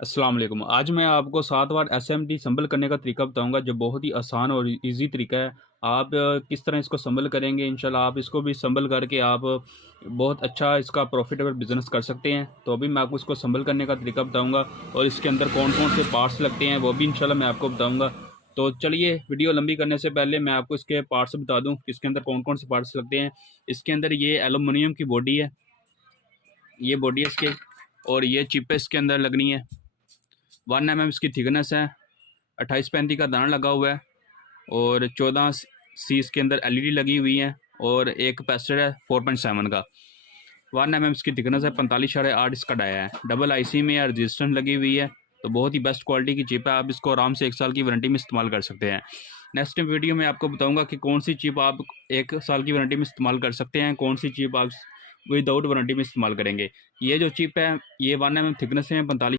अस्सलाम वालेकुम। आज मैं आपको 7 वाट एसएमडी संभल करने का तरीका बताऊँगा जो बहुत ही आसान और ईज़ी तरीका है। आप किस तरह इसको संभल करेंगे इंशाल्लाह आप इसको भी संभल करके आप बहुत अच्छा इसका प्रॉफ़िटेबल बिज़नेस कर सकते हैं। तो अभी मैं आपको इसको संभल करने का तरीका बताऊँगा और इसके अंदर कौन-कौन से पार्ट्स लगते हैं वो भी इंशाल्लाह मैं आपको बताऊँगा। तो चलिए वीडियो लंबी करने से पहले मैं आपको इसके पार्ट्स बता दूँ कि इसके अंदर कौन-कौन से पार्ट्स लगते हैं। इसके अंदर ये एल्यूमीनियम की बॉडी है, ये बॉडी है इसकी और ये चिप है इसके अंदर लगनी है। 1 mm इसकी थिकनेस है, 28-35 का दाना लगा हुआ है और 14 सी इसके अंदर एलईडी लगी हुई है और एक कैपेसिटर है 4.7 का। 1 mm इसकी थिकनेस है, 45.8 इसका डाया है। डबल आईसी में रजिस्टेंस लगी हुई है, तो बहुत ही बेस्ट क्वालिटी की चिप है। आप इसको आराम से 1 साल की वारंटी में इस्तेमाल कर सकते हैं। नेक्स्ट वीडियो में आपको बताऊंगा कि कौन सी चिप आप 1 साल की वारंटी में इस्तेमाल कर सकते हैं, कौन सी चिप आप विदाउट वारंटी में इस्तेमाल करेंगे। ये जो चिप है ये 1 mm थिकनेस है, 45